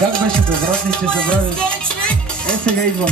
Как беше безразни, че забравиш? Сега идвам.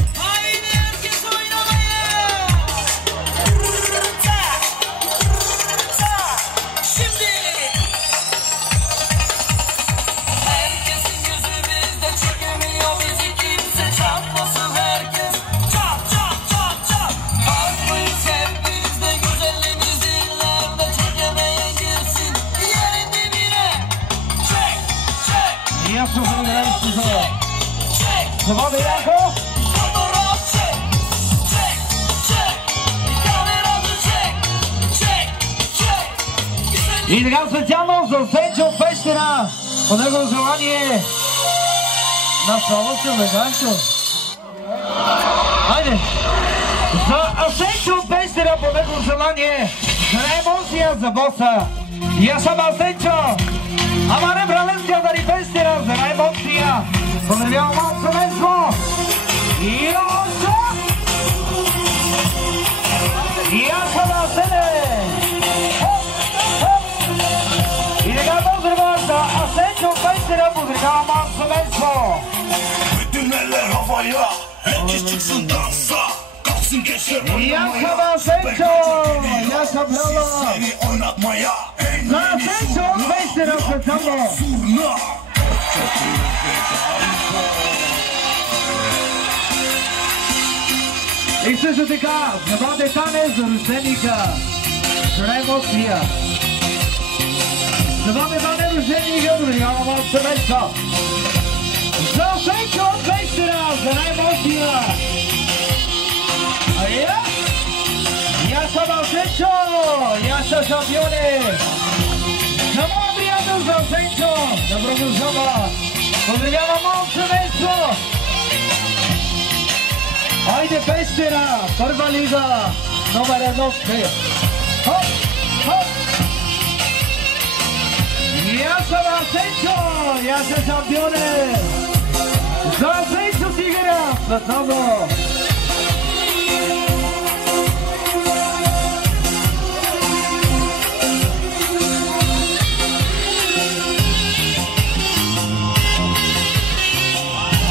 Това бе яко! И така специално за Сенчо от Пещера, по негово желание на Славото Веганчо. Хайде! За Сенчо от Пещера, по негово желание за емоция за боса. Я съм Сенчо! Ама не бралеския да ни Пещера за емоция! Поздравявам малко семейство! И още! И аз съм Асене! И така поздрава за Асенчо от Пещера, поздравявам малко семейство! И аз съм Асенчо! И аз съм Хела! За Асенчо от Пещера специално! И също така, за Баде Тане, за рожденика, за емоция. За Баде Тане, рожденика, поздравявам малко семейство. За Сенчо от Пещера, за емоция. Я съм Сенчо, я съм шампионе. За моя приятел за Сенчо, да продължава. Поздравявам малко семейство. Айде Пещера, първа лига, номер 1 спи. Хоп, хоп. И аз съм Асенчо, и аз съм шампионе. За Асенчо Тигъра, специално.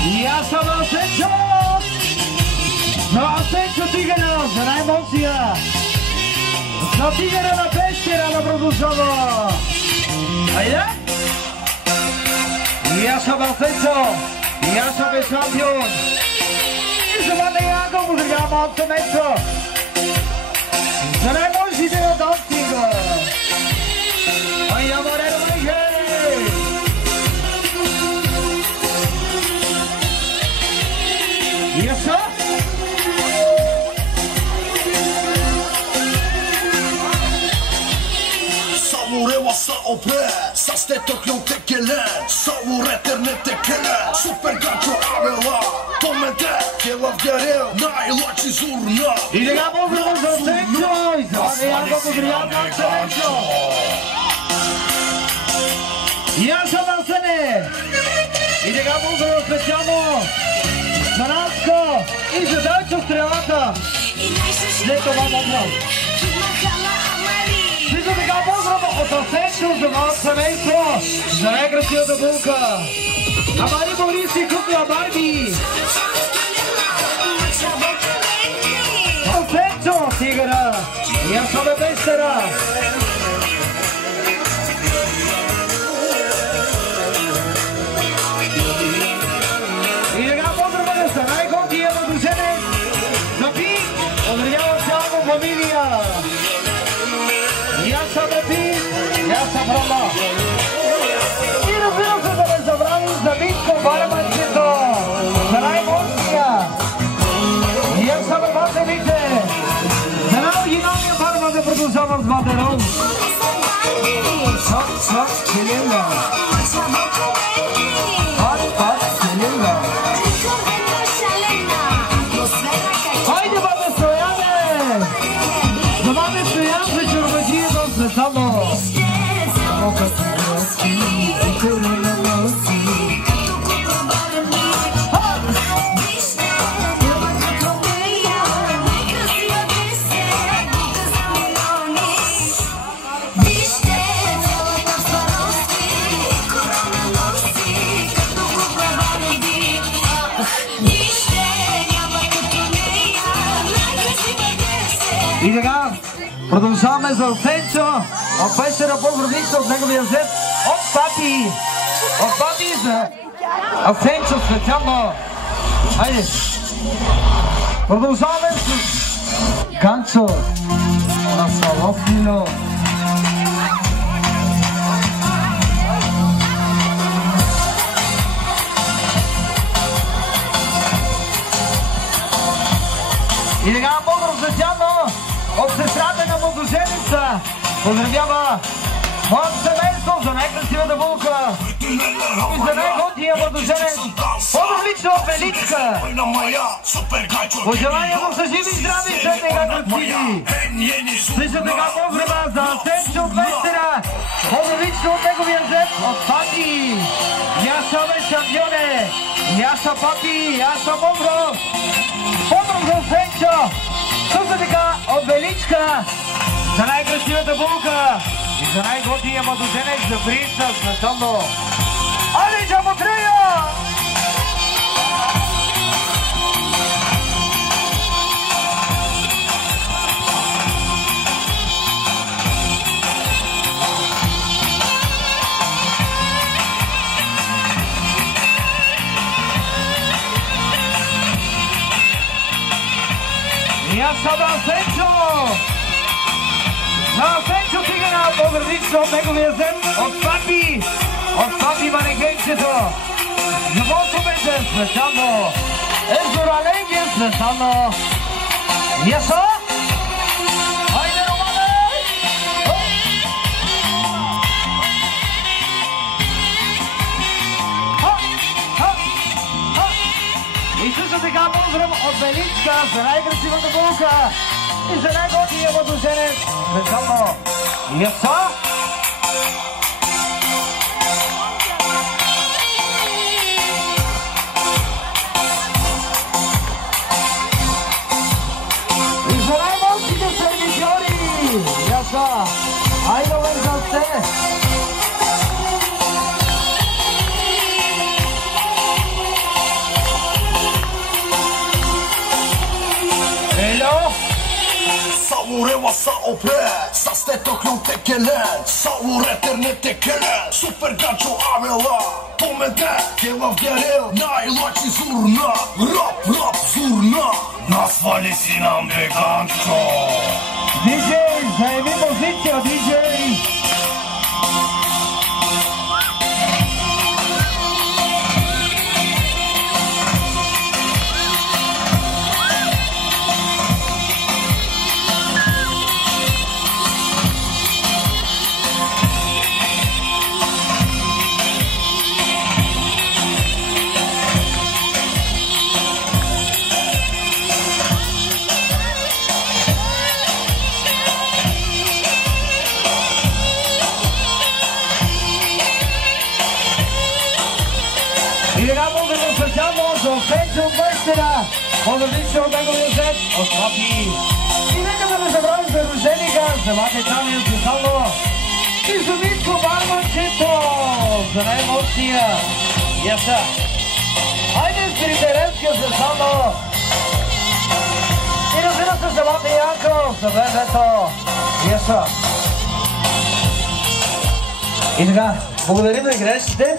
И аз съм Асенчо. За Асенчо Тигъра, за емоция. За Тигъра на Пещера да продължава. Айде! И аз съм Асенчо. И аз съм шампион. И за Баде Янко поздравявам малко семейство. За емоциите на Донстинга. Айде, Морено Майхе! И аз съм? Savoreva sa opre, sa stetok non tekelen. Savore eternete kelen. Super gancho avela, tomente kela vgerel. Najlači zurna. И сега поздрава за Сенчо и за Баде Янко поздравявам малко семейство. И аз съм Асене. И сега поздрава специално за Наско и за Дайчо стрелата. След това поздрав. Също така поздрава от Асенчо за малко семейство. За най-красивата булка. Амари Борис и купила Барби. Асенчо Тигъра. И аз съм Пещера. И така поздрава за най-готия младоженец. Напи, поздравявам цялата фамилия. И аз съм Напи, и аз съм Рома. И разбира се да не забравим за Митко Барманчето. За най-мощния. И аз съм Бателите. За най-оригиналния барман да продължавам с Батерон. Шок, шок, Селина. Пат, Селина. Хайде, Бабе Стояне! За Бабе Стоян за чорбаджията специално. Продължаваме за Осенчо. От Пещера Богородица, от неговия зет. От Пати. От Пати за Осенчо специално. Хайде. Продължаваме с Ганчо на Салофино. И сега Богоров Светяно от сестрата на младоженица поздравява моето семейство за най-красивата булка и за най-готия младоженец. По-различно от Величка. Пожелания му са живи и здрави и след нега красиви. Също така поздрава за Сенчо от Пещера. По-различно от неговия зет от Пати. Яша бе шампионе. Яша Пати. Яша Богоров. Поздрав за Сенчо. Също така от Величка за най-красивата булка и за най-готия младоженец за Брица специално. Али Джамотрея! И аз сада Сенчо! На Сенчо Тигана по-градично от неговия зет от Пати! От Пати манекенчето! Живото беше специално! Езораленге специално! Яса! Хайде, Романе! И също така поздрав от Величка за най-красивата булка и за най-готия младоженец специално. Яса! И за най-малките сервизьори! Яса! Айде, вързате! Saureva sa opre, sa steto klon tekelen, saur eternete kelen, super gancho avela, pomete, kelav gerel, najlači zurna, rap zurna, nasvali si nam be gancho. DJ, zajmi pozicija, DJ! Сенчо от Пещера, по-различно от неговия зет от Пати. И нека да не забравим за роженика, за Мате Чамия специално и за Митко Барманчето, за най-мощния Яса. Хайде с Придеренска специално. И разбира се за Мате Янков, за ББ-то Яса. И така, благодарим на играещите.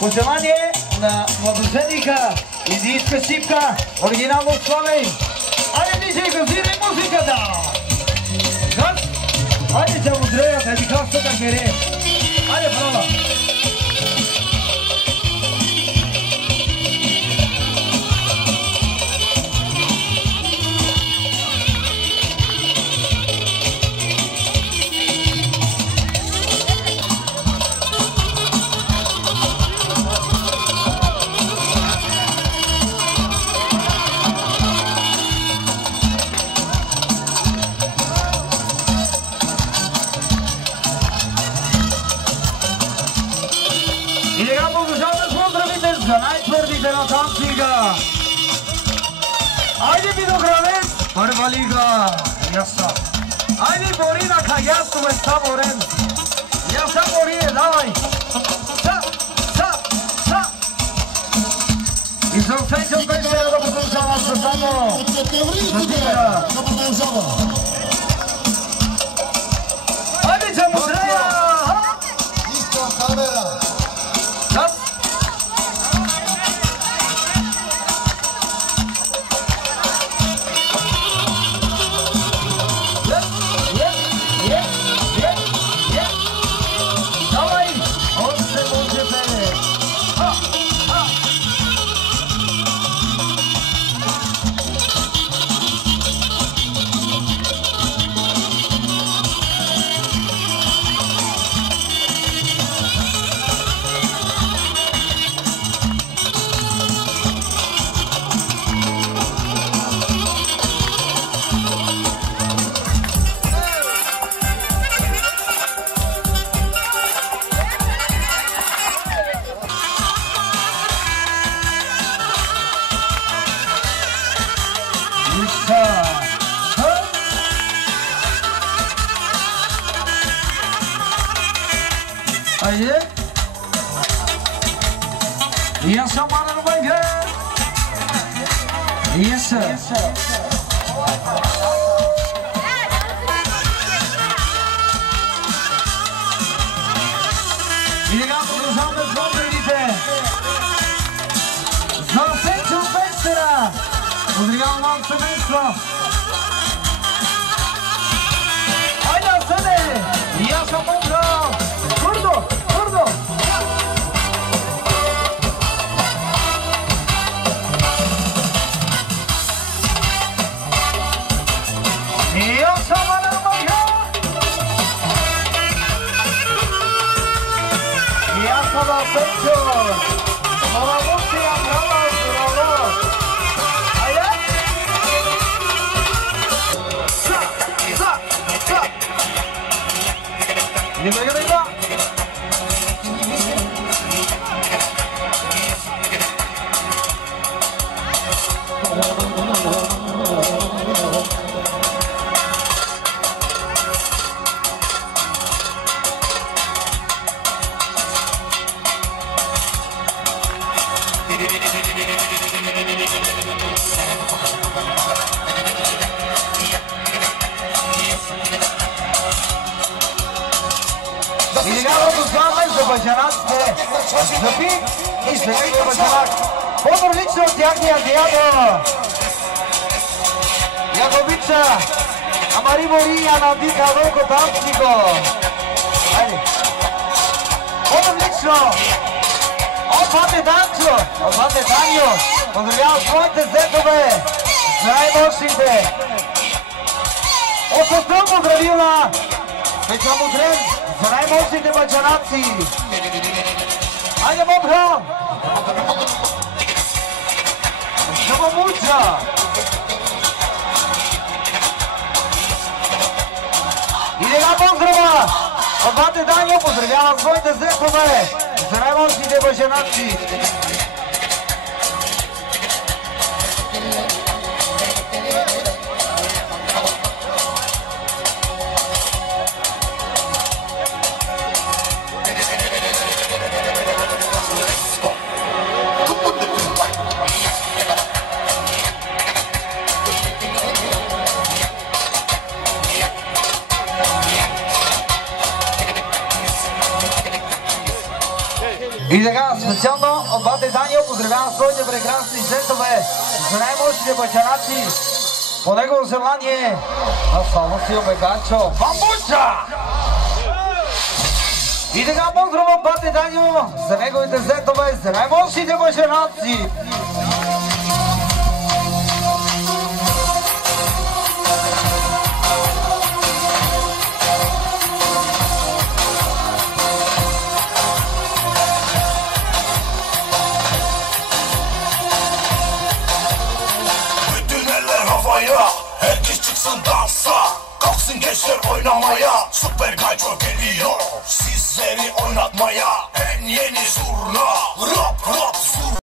Пожелание на младоженика Индийска шипка, оригинално Славей. Айде, диджей, газирай музиката! Айде, че му дреят, еди каста да гере. Айде, права! За най-твърдите на танцинга. Айде, Видоградец, първа лига. Яса. Айде, Борина, Каясто, Места, Борен. Яса, Борине, давай. Са. И за Осенчо Пещера да продължава с само. Haydi. Yes, sir, man, my girl. Yes, sir. Yes, sir. И сега продължаваме с номерите. За Сенчо Пенстера. Поздравявам малко семейство. Хайде, съде! И аз съм мъдро! Твърдо! Твърдо! И аз съм мъдро! И аз съм на Сенчо! Мола мусия, браво, браво! Хайде! Идва! И сега разузнаваме за баджанаците, за Пик и семейство Баджанак. По-различно от тяхния дядо. Яковица, Амари Мория на Дика Вълко Дамчико. Хайде. По-различно от Бате Данчо, от Бате Даньо. Поздравявам своите зетове, за най-мощните. От Остъл поздравила Печамудрен, за най-мощните баджанаци. Хайде, Бобро! Шабамуча! И сега поздрава! От Бате Даньо поздравява своите зетове, за най-мощните баджанаци. И сега специално от Бате Данио поздравявам своите прекрасни зетове за най-мощните баджанаци. По негово желание на само си Омеганчо Бамбуча! И сега поздрава от Бате Данио за неговите зетове за най-мощните баджанаци. Herkes çıksın dansa, kalksın gençler oynamaya. Süper Gayco geliyor sizleri oynatmaya. En yeni zurna